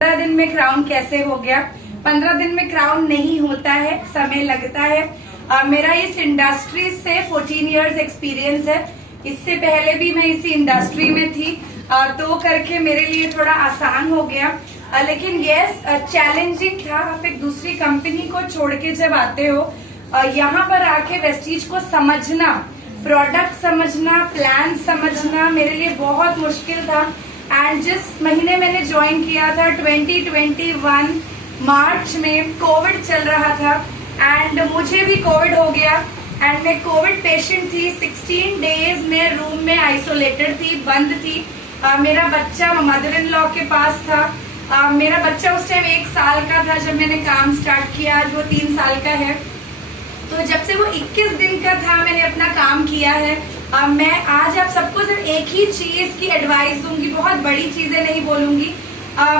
15 दिन में क्राउन कैसे हो गया? 15 दिन में क्राउन नहीं होता है, समय लगता है। मेरा इस इंडस्ट्री से 14 इयर्स एक्सपीरियंस है। इससे पहले भी मैं इसी इंडस्ट्री में थी, तो करके मेरे लिए थोड़ा आसान हो गया। लेकिन यस, चैलेंजिंग था। आप एक दूसरी कंपनी को छोड़ के जब आते हो, यहाँ पर आके वेस्टीज को समझना, प्रोडक्ट समझना, प्लान समझना मेरे लिए बहुत मुश्किल था। एंड जिस महीने मैंने ज्वाइन किया था 2021 मार्च में, कोविड चल रहा था एंड मुझे भी कोविड हो गया एंड मैं कोविड पेशेंट थी। 16 डेज में रूम में आइसोलेटेड थी, बंद थी। मेरा बच्चा मदर इन लॉ के पास था। मेरा बच्चा उस टाइम 1 साल का था जब मैंने काम स्टार्ट किया। आज वो 3 साल का है। तो जब से वो 21 दिन का था मैंने अपना काम किया है। मैं आज आप सबको सिर्फ एक ही चीज की एडवाइस दूंगी, बहुत बड़ी चीजें नहीं बोलूंगी।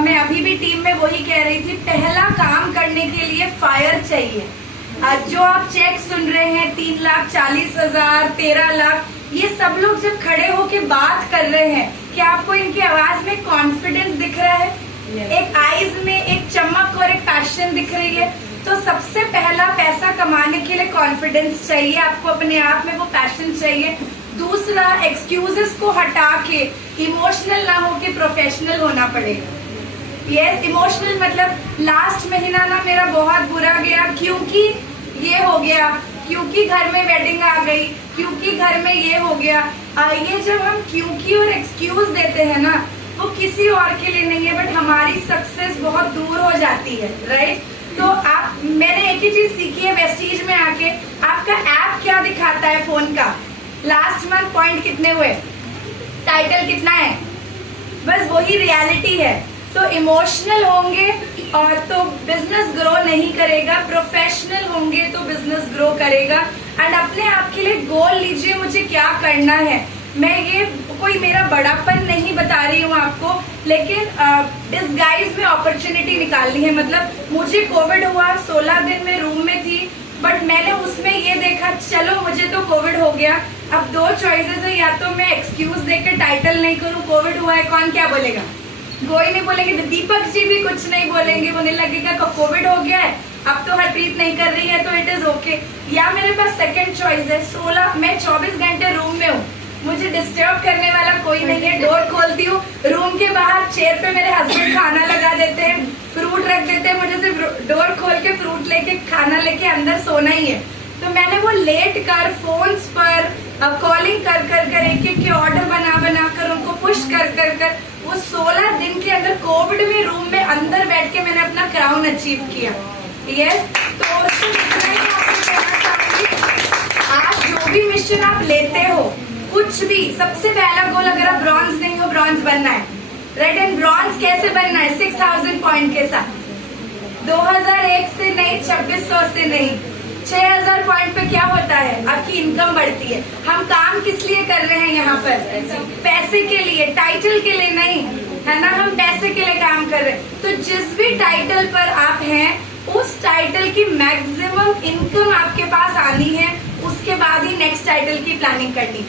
मैं अभी भी टीम में वही कह रही थी, पहला काम करने के लिए फायर चाहिए। जो आप चेक सुन रहे हैं 3,40,000, 13 लाख, ये सब लोग जब खड़े होके बात कर रहे हैं, क्या आपको इनकी आवाज में कॉन्फिडेंस दिख रहा है? एक आईज में एक चमक और एक पैशन दिख रही है। तो सबसे पहला पैसा कमाने के लिए कॉन्फिडेंस चाहिए, आपको अपने आप में वो पैशन चाहिए। दूसरा, एक्सक्यूजेस को हटा के इमोशनल ना होके प्रोफेशनल होना पड़ेगा। यस, इमोशनल मतलब लास्ट महीना ना मेरा बहुत बुरा गया, क्योंकि ये हो गया, क्योंकि घर में वेडिंग आ गई, क्योंकि घर में ये हो गया। ये जब हम क्योंकि और एक्सक्यूज देते हैं ना, वो किसी और के लिए नहीं है, बट हमारी सक्सेस बहुत दूर हो जाती है, राइट? तो मैंने एक ही चीज सीखी है वेस्टीज में आके, आपका ऐप क्या दिखाता है फोन का? लास्ट मंथ पॉइंट कितने हुए, टाइटल कितना है, बस वही रियलिटी है। तो इमोशनल होंगे और तो बिजनेस ग्रो नहीं करेगा, प्रोफेशनल होंगे तो बिजनेस ग्रो करेगा। एंड अपने आप के लिए गोल लीजिए, मुझे क्या करना है। मैं ये कोई मेरा बड़ापन नहीं बता रही हूँ आपको, लेकिन डिस्गाइज में अपॉर्चुनिटी निकालनी है। मतलब मुझे कोविड हुआ, 16 दिन में रूम में थी, बट मैंने उसमें ये देखा, चलो मुझे तो कोविड हो गया, अब 2 चॉइसेस है, या तो मैं एक्सक्यूज देकर टाइटल नहीं करूँ, कोविड हुआ है, कौन क्या बोलेगा? कोई नहीं बोलेंगे। दीपक जी भी कुछ नहीं बोलेंगे, उन्हें लगेगा कोविड हो गया है, अब तो हरप्रीत नहीं कर रही है तो इट इज ओके। या मेरे पास सेकंड चॉइस है, 16 मैं 24 घंटे रूम में हूँ, मुझे डिस्टर्ब करने वाला कोई नहीं है। डोर खोलती हूँ, रूम के बाहर चेयर पे मेरे हस्बैंड खाना लगा देते हैं, फ्रूट रख देते हैं, मुझे सिर्फ डोर खोल के फ्रूट लेके खाना लेके अंदर सोना ही है। तो मैंने वो लेट कर फोन्स पर कॉलिंग कर कर एक के ऑर्डर बना कर उनको पुश कर वो 16 दिन के अंदर कोविड में रूम में अंदर बैठ के मैंने अपना क्राउन अचीव किया। यस, तो आज जो भी मिशन आप लेते हो, कुछ भी, सबसे पहला गोल, अगर आप ब्रॉन्ज नहीं हो, ब्रॉन्ज बनना है, राइट? एंड ब्रॉन्ज कैसे बनना है? 6000 पॉइंट के साथ, 2001 से नहीं, 2600 से नहीं, 6000 पॉइंट पे क्या होता है? आपकी इनकम बढ़ती है। हम काम किस लिए कर रहे हैं यहाँ पर? पैसे के लिए, टाइटल के लिए नहीं, है ना? हम पैसे के लिए काम कर रहे हैं। तो जिस भी टाइटल पर आप हैं, उस टाइटल की मैक्सिमम इनकम आपके पास आनी है, उसके बाद ही नेक्स्ट टाइटल की प्लानिंग करनी,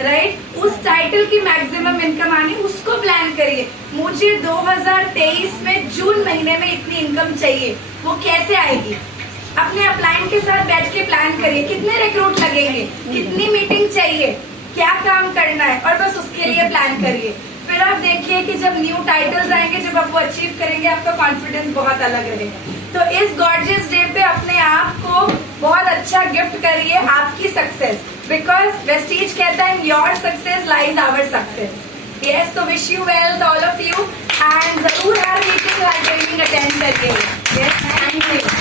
राइट? उस टाइटल की मैक्सिमम इनकम आनी, उसको प्लान करिए। मुझे 2023 में जून महीने में इतनी इनकम चाहिए, वो कैसे आएगी? अपने अपलाइन के साथ बैठ के प्लान करिए, कितने रिक्रूट लगेंगे, कितनी मीटिंग चाहिए, क्या काम करना है, और बस उसके लिए प्लान करिए। फिर आप देखिए कि जब न्यू टाइटल्स आएंगे, जब आप वो अचीव करेंगे, आपका कॉन्फिडेंस बहुत अलग रहेगा। तो इस गॉर्जियस डे पे अपने आप को बहुत अच्छा गिफ्ट करिए, आपकी सक्सेस, बिकॉज वेस्टीज कहता है your success lies our success. Yes, तो wish you well all of you, and जरूर हर मीटिंग ट्रेनिंग अटेंड करिए। Yes, thank you.